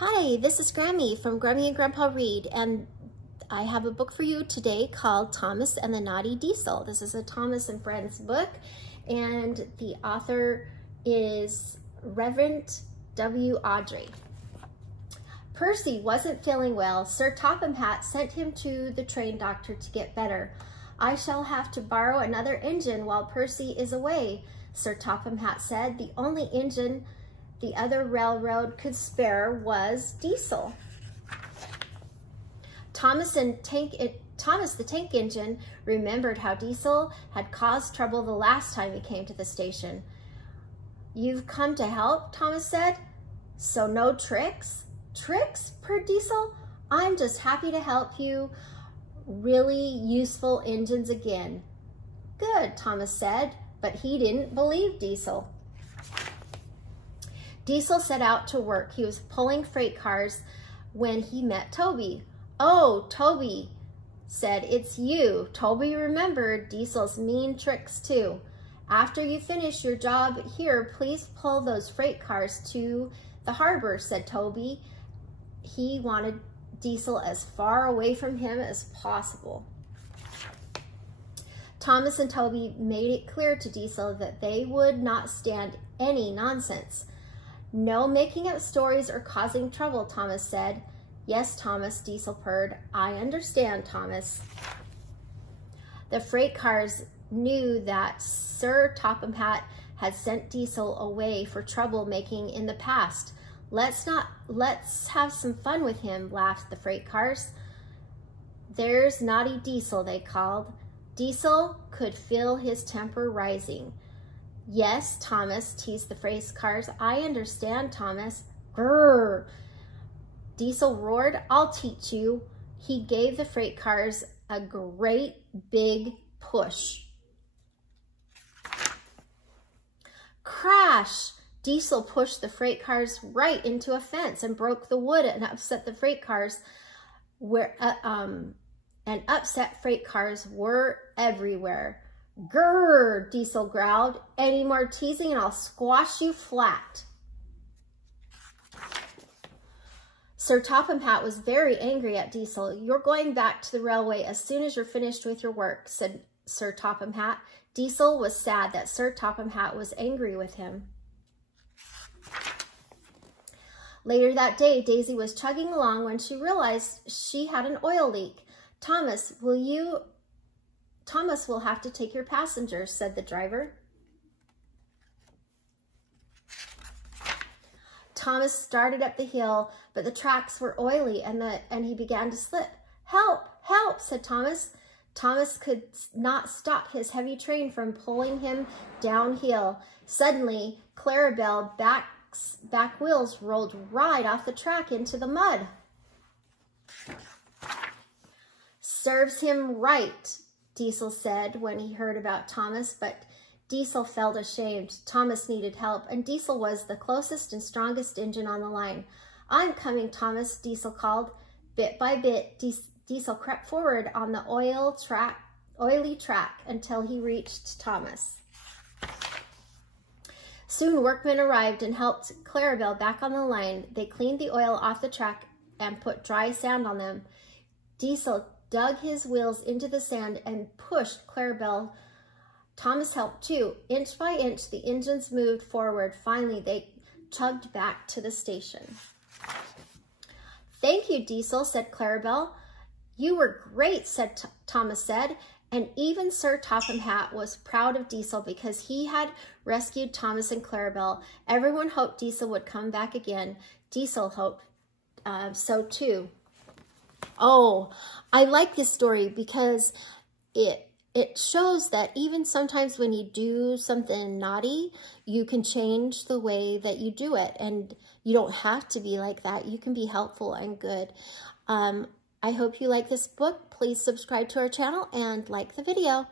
Hi, this is Grammy from Grammy and Grandpa Read, and I have a book for you today called Thomas and the Naughty Diesel. This is a Thomas and Friends book, and the author is Reverend W. Awdry. Percy wasn't feeling well. Sir Topham Hatt sent him to the train doctor to get better. I shall have to borrow another engine while Percy is away, Sir Topham Hatt said. The only engine the other railroad could spare was Diesel. Thomas the tank engine remembered how Diesel had caused trouble the last time he came to the station. You've come to help, Thomas said. So no tricks? Tricks? purred Diesel. I'm just happy to help you. Really useful engines again. Good, Thomas said, but he didn't believe Diesel. Diesel set out to work. He was pulling freight cars when he met Toby. Oh, Toby said, it's you. Toby remembered Diesel's mean tricks too. After you finish your job here, please pull those freight cars to the harbor, said Toby. He wanted Diesel as far away from him as possible. Thomas and Toby made it clear to Diesel that they would not stand any nonsense. No making up stories or causing trouble, Thomas said. Yes, Thomas, Diesel purred. I understand, Thomas. The freight cars knew that Sir Topham Hatt had sent Diesel away for troublemaking in the past. Let's have some fun with him, laughed the freight cars. There's naughty Diesel, they called. Diesel could feel his temper rising. Yes, Thomas, teased the freight cars. I understand, Thomas. Grrr. Diesel roared, I'll teach you. He gave the freight cars a great big push. Crash! Diesel pushed the freight cars right into a fence and broke the wood and upset the freight cars upset freight cars were everywhere. Grrr, Diesel growled. Any more teasing and I'll squash you flat. Sir Topham Hatt was very angry at Diesel. You're going back to the railway as soon as you're finished with your work, said Sir Topham Hatt. Diesel was sad that Sir Topham Hatt was angry with him. Later that day, Daisy was chugging along when she realized she had an oil leak. Thomas will have to take your passengers, said the driver. Thomas started up the hill, but the tracks were oily and he began to slip. Help, help, said Thomas. Thomas could not stop his heavy train from pulling him downhill. Suddenly, Clarabelle's back wheels rolled right off the track into the mud. Serves him right, Diesel said when he heard about Thomas, but Diesel felt ashamed. Thomas needed help, and Diesel was the closest and strongest engine on the line. I'm coming, Thomas, Diesel called. Bit by bit, Diesel crept forward on the oily track until he reached Thomas. Soon workmen arrived and helped Clarabelle back on the line. They cleaned the oil off the track and put dry sand on them. Diesel dug his wheels into the sand and pushed Clarabelle. Thomas helped too. Inch by inch, the engines moved forward. Finally, they chugged back to the station. Thank you, Diesel, said Clarabelle. You were great, Thomas said. And even Sir Topham Hatt was proud of Diesel because he had rescued Thomas and Clarabelle. Everyone hoped Diesel would come back again. Diesel hoped so too. Oh, I like this story because it shows that even sometimes when you do something naughty, you can change the way that you do it. And you don't have to be like that. You can be helpful and good. I hope you like this book. Please subscribe to our channel and like the video.